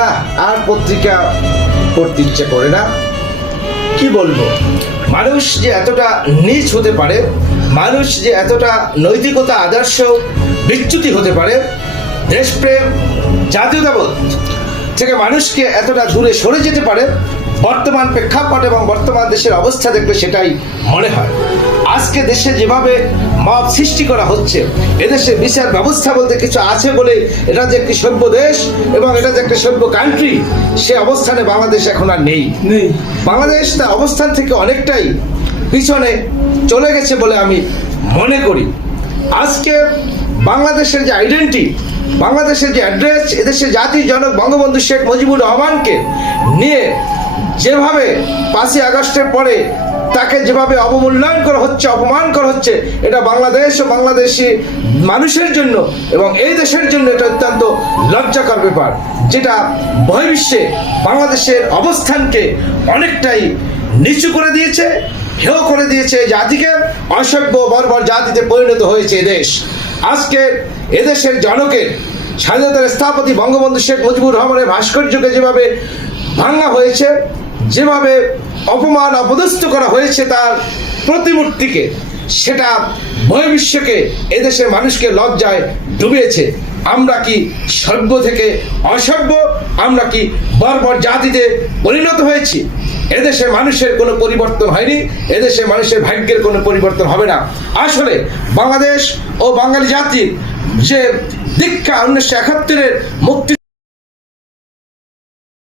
না আর পত্রিকা পড়তে ইচ্ছে করে না। কি বলবো, মানুষ যে এতটা নীচ হতে পারে, মানুষ যে এতটা নৈতিকতা আদর্শ বিচ্যুতি হতে পারে, দেশপ্রেম জাতীয়তাবোধ থেকে মানুষকে এতটা দূরে সরে যেতে পারে, বর্তমান প্রেক্ষাপট এবং বর্তমান দেশের অবস্থা দেখলে সেটাই মনে হয়। আজকে দেশে যেভাবে মব সৃষ্টি করা হচ্ছে, এদেশে বিচার ব্যবস্থা বলতে কিছু আছে বলে এটা যে একটি সভ্য দেশ এবং এটা যে একটা সভ্য কান্ট্রি, সে অবস্থানে বাংলাদেশ এখন আর নেই। বাংলাদেশ তার অবস্থান থেকে অনেকটাই পিছনে চলে গেছে বলে আমি মনে করি। আজকে বাংলাদেশের যে আইডেন্টিটি, বাংলাদেশের যে অ্যাড্রেস, এদেশের জাতির জনক বঙ্গবন্ধু শেখ মুজিবুর রহমানকে নিয়ে যেভাবে 5ই আগস্টের পরে তাকে যেভাবে অবমূল্যায়ন করা হচ্ছে, অপমান করা হচ্ছে, এটা বাংলাদেশ ও বাংলাদেশি মানুষের জন্য এবং এই দেশের জন্য এটা অত্যন্ত লজ্জাকর ব্যাপার, যেটা বহির্বিশ্বে বাংলাদেশের অবস্থানকে অনেকটাই নিচু করে দিয়েছে, হেয় করে দিয়েছে। জাতিকে অসভ্য বর্বর জাতিতে পরিণত হয়েছে এদেশ। আজকে এদেশের জনকের স্বাধীনতার স্থপতি বঙ্গবন্ধু শেখ মুজিবুর রহমানের ভাস্কর্যকে যেভাবে ভাঙা হয়েছে, যেভাবে অপমান অপদস্থ করা হয়েছে তার প্রতিমূর্তিকে, সেটা বহির্বিশ্বকে এদেশের মানুষকে লজ্জায় ডুবিয়েছে। আমরা কি সভ্য থেকে অসভ্য, আমরা কি বর্বর জাতিতে পরিণত হয়েছি? এদেশের মানুষের কোনো পরিবর্তন হয়নি, এদেশের মানুষের ভাগ্যের কোনো পরিবর্তন হবে না। আসলে বাংলাদেশ ও বাঙালি জাতির যে দীক্ষা 1971-এর মুক্তি